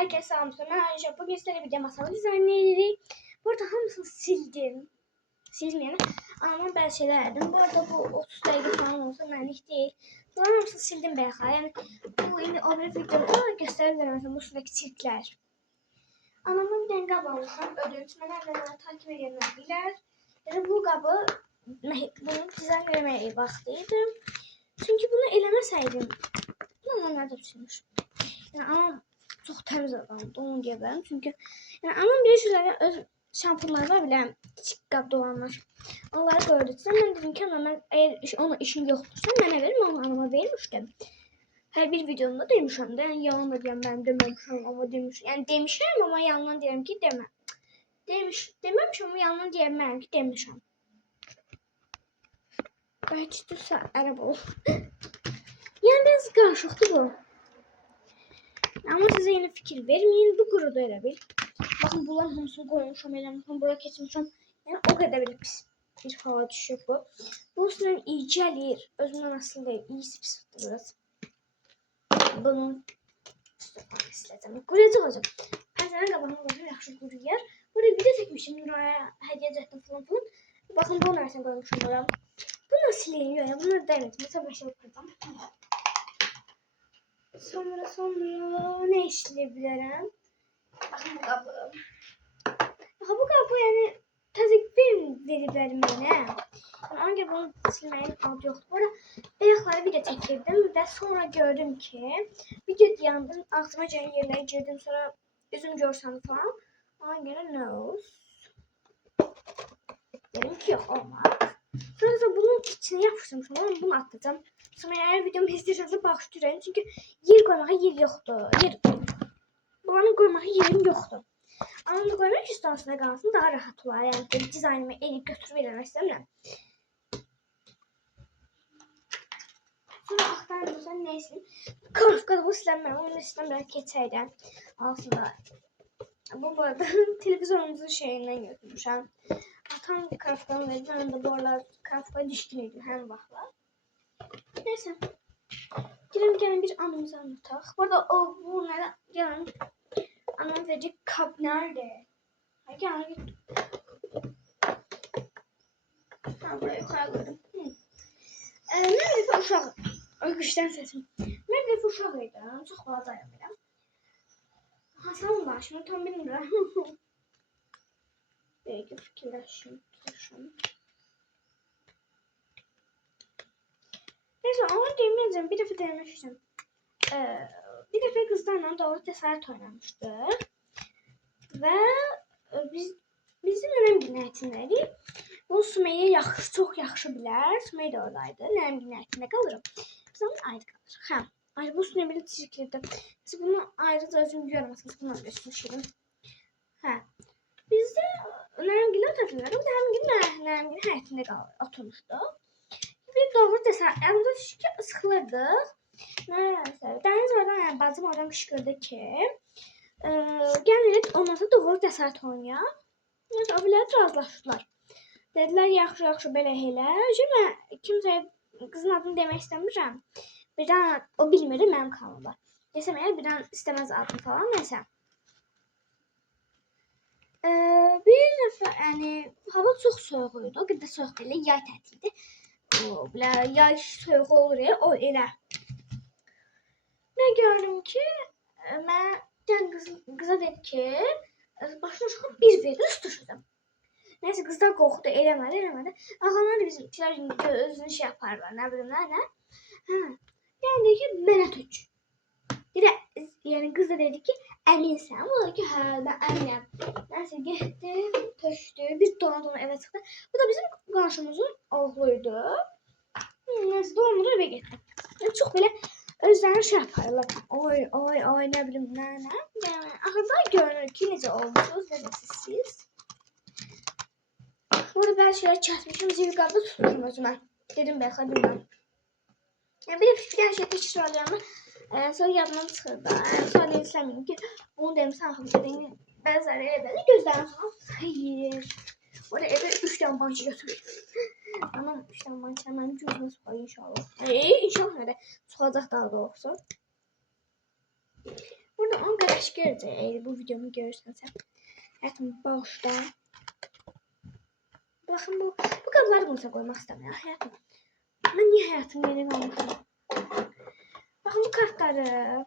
Herkes selamlar. Ben Ayşe. Bugün sizlerle bir masal dizayn edirik. Burada hamısını sildim. Silmeyene ama ben şeyler etdim. Bu arada bu 30 dakika falan olsa mənlik değil. Bunların hamısını sildim belki. Yani bu indi o bir videoda gösterebilirim. Mesela bu sürekli çirkler. Anamın bir tane qabı almışam. Ödünç. Mənə takip edenler bilir. Yani bu qabı bunu dizayn etməyə vaxtıydı. Çünkü bunu eləməsəydim. Bunu nerede düşürmüş? Yani anam çok temiz adamdı, onu diyebilirim. Çünkü yani anam bir şeylerden öz şampunları var bile küçük kapta olanlar. Onları gördükçe ben dedim ki ama eğer ona işim yoktursa bana verim, onu anama vermiştim. Her bir videomda demişim de yani yalan da diyeyim ben dememişim ama demişim. Yani demişim ama yalan diyelim ki demem. Dememişim ama yalan diyemem ki demişim. Belki de araba ol. Yani biraz karışıktı bu. Ama size yine fikir vermeyin. Bu kuruda elə bil. Bakın bulan hamısını koymuşam. Eləmişəm. Bura keçmişəm. Yani o kadar bile pis bir hava düşüyor bu. Bu üstünden iyice eləyir. Özündən asılı değil. İyisi pisdir biraz. Bunun siləcəm. Quruyacaq hocam. Pəncərənin qabağına qoyacaq. Yaxşı quruyar. Burada video çəkmişim. Nuraya hədiyyə cəhətdən falan falan. Bakın bunu nereden koymuşam bura. Bunu sileyim. Yani bunu denedim. Mesela başa koydum. Sonra ne işleyebilirim? Bakın bu kabı. Bu kabı yani tazik veriblər mənə. Yani önce bunu silməyin adı yoxdur. Bu arada ayaqları bir də çəkirdim və sonra gördüm ki video dayandım. Ağzıma gələn yerlərə girdim. Sonra üzüm görsəm falan. Ona görə no. Dedim ki yox olmaz. Sonra da bunun içine yapıştırmışım. Ama bunu atacağım. Sonra eğer videomu istiyorsanız bağışlayın. Çünkü yer koymağa yer yoktu. Bunların koymağa yerim yoktu. Ama onu koymak istiyorsanız kalsın daha rahat var. Yani dizaynımı elip götürüp vermek istemiyorum. Sonra aktarmıyorsan neyse. Kafkada bu silenmem. Onun üstünden biraz keçeyden. Aslında bu arada televizyonumuzun şeyinden götürmüşüm. Atam Kafka'nı verdi. Ben de bu aralar Kafka'ya düşkün idim hem vaxtlar. Neyse. Gelin bir anımızı anlatak. Bu arada bu ne? Gelin anam verecek kap nerede? Gelin. Buraya yukarı koydum. Neredeyse uşaq. Öyküşten sesim. Neredeyse uşağıydı. Çok fazlayım bile. Hasan var. Şimdi tam bilmiyorum. Belki fikirləşim. Neyse onu demeyeceğim. Bir defa denemiştim. Bir defa kızlarla doğru cesaret oynamıştık. Ve bizim nənəm binətindəydik. Bu Sümeyye çok yaxşı bilər. Sümeyye de oradaydı. Nənəm binətində qalırım. Biz onun ayrı qalırıq. Ayrı bu Sümeyye belə çirklidir. Siz bunu ayrıca özüm görməsiniz. Bunu öyrəşmişim. Biz de nənəm gilə oturdular. Bir də həmin gün nənəm gilə həyətində oturmuşduq. Bir doğru cesaret. Yanımda çünkü sıkılırdık. Neyse. Deniz oradan yani bacım oradan kışkırdı ki gəlirik ondan sonra doğru cesaret oynayaq. Neyse o bilər razılaşdılar. Dediler yaxşı belə elə. Şimdi kimsəyə qızın adını demək istəmirəm. Birdən o bilmir mənim kanalımda. Desəm eğer birdən istemez adını falan neyse. Bir dəfə yani hava çok soğuk idi. O qədər soğuk değil, yay tətildi. Yay soğuk olur ya o elə. Ne gördüm ki ben kıza dedi ki başına çıkıp bir verir tutuşacağım. Neyse kızlar korktu elemedi. Ağalar da bizimkiler özünü şey yaparlar ne bileyim ne. Yani dedi ki bana tuç. Yani kız da dedi ki eminsen. O da ki ben eminim. Neyse gitti töştü bir dona eve çıktı. Bu da bizim komşumuzun oğluydu. Neyse doğumda eve gitti. Yani çok böyle özlerine şey yaparlar. Oy ne bileyim ne. Yani ahırda görünür ki necə olmuşsunuz, necəsiz siz. Burada ben şeyler çatmışım, zil qabda tutmuşum özümə. Dedim belki bilmem. Yani bir de fikir şey teşhis alacağımı sonra yadımdan çıxırdı. Sonra istəmiyim ki onu dedim sen dediğini bəziləri elə gözlərim sonra. Hayır. Orada evde 3 tane bançı götürür. Ama 3 tane bançı hemen gözüme soğar inşallah. İnşallah öyle soğacak daha doğrusu. Burada 10 kadar görəcək. Eğer bu videomu görürsən sən. Həyatım bağışla. Baxın bu qabları bunsa qoymaq istəmirəm həyatım. Mən niyə həyatım yeni qalmışam? Baxın bu kartları.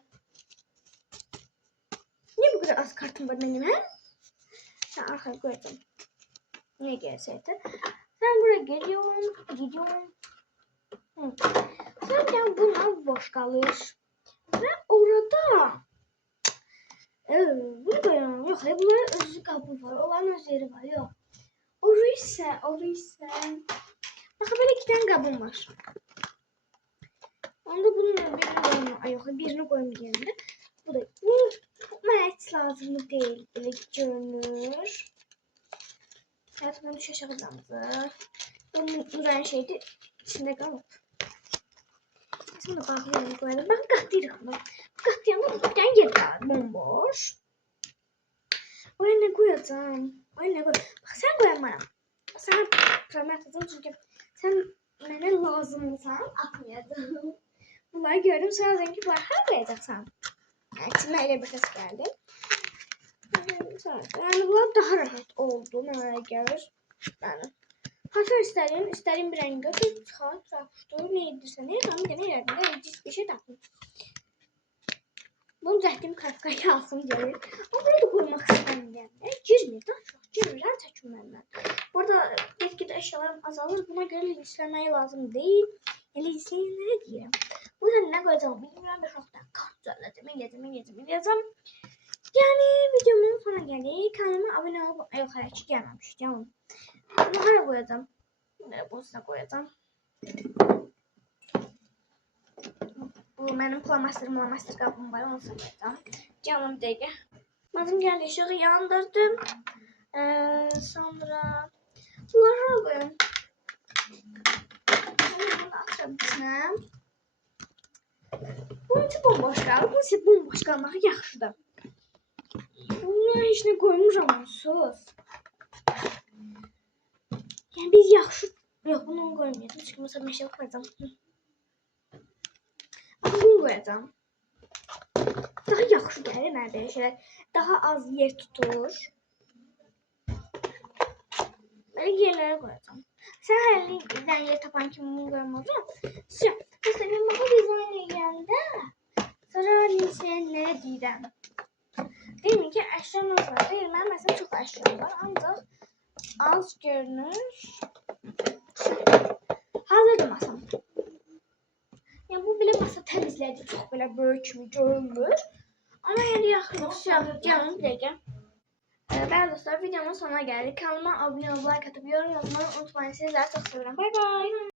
Niye bu kadar az kartım var benim he? Sen arkaya koyacağım. Ne gelseydi. Sen buraya geliyorsun. Gidiyorsun. Zaten buna boş kalır. Ve orada bunu koyamam. Yok ya bunların özü kabı var. Olan özleri var. Yok. Oraysa. Bakın böyle 2 tane kabım var. Onda bunun birini koyamam. Ay yok birini koymayayım da. Bu da bu hiç lazım değil. Böyle görünür. Evet bunu şaşıracağımızı. Bunun duran şeydi içinde kalıp. Aslında bağlayalım koyalım. Ben katlayacağım. Katlayalım. Bir tane yer var. Bomboş. Oraya ne koyacağım? Oraya ne koyacağım? Bak sen koyamam. Sen problem atacağım çünkü sen bana lazımsan atmayacağım. Bunları gördüm. Sonra dedim ki bunları her koyacaksan. Yani içime öyle bir ses geldi. Yani bunlar daha rahat oldu. Bana gelir. Yani. Hatta isterim bir rengi götür. Çıkart, yapıştır. Ne yedirsen. Ne yedirsen. Ne yedirsen. Bir şey takın. Bunu cəhdim kartkaya alsın gelir. Ama burada koymak istemiyorum. Girmir. Daha çok girmir. Her çəkim məndən. Bu arada gitgide eşyalarım azalır. Buna göre listelemeye lazım değil. Listeyenlere diyeyim. Burada ne koyacağım bilmiyorum. Bir şoktan kart söyledim. İlgezim. Yani videomun sonuna geldik. Kanalıma abone olup yok hayır hiç gelmemiş canım. Bunu hala koyacağım. Bunu size koyacağım. Bu benim master kabım var. Onu size koyacağım. Canım değil. Mazım geldi. Işığı yandırdım. Sonra bunları hala koyayım. Bunu atabilirim. Bunun için bomboş kaldı. Bunun için bomboş kalmak yaxşıdır. Bunlar heç nə qoymuşam onsuz. Yəni biz yaxşı... Yox, bunu qoymayacağım. Çünki mesela meşə koyacağım. Ama bunu koyacağım. Daha yaxşı gəlir mənə belə şeylər. Daha az yer tutur. Böyle yerlere koyacağım. Sen her yer tapan kimi bunu koymayacağım. Mesela ben bana dizayn eləyəndə sonra listeyenlere deyirəm. Demin ki eşya nasıl değil. Ben mesela çok eşya var ancak az görünür. Hazırdır masam. Yani bu bile masa temizledi. Çok böyle büyük mü görünmür. Ama yani yaklaşık canım diyeceğim. Ben dostlar videonun sonuna geldik. Kanalıma abone olup like atıp yorum yazmayı unutmayın. Sizleri çok seviyorum. Bay bay.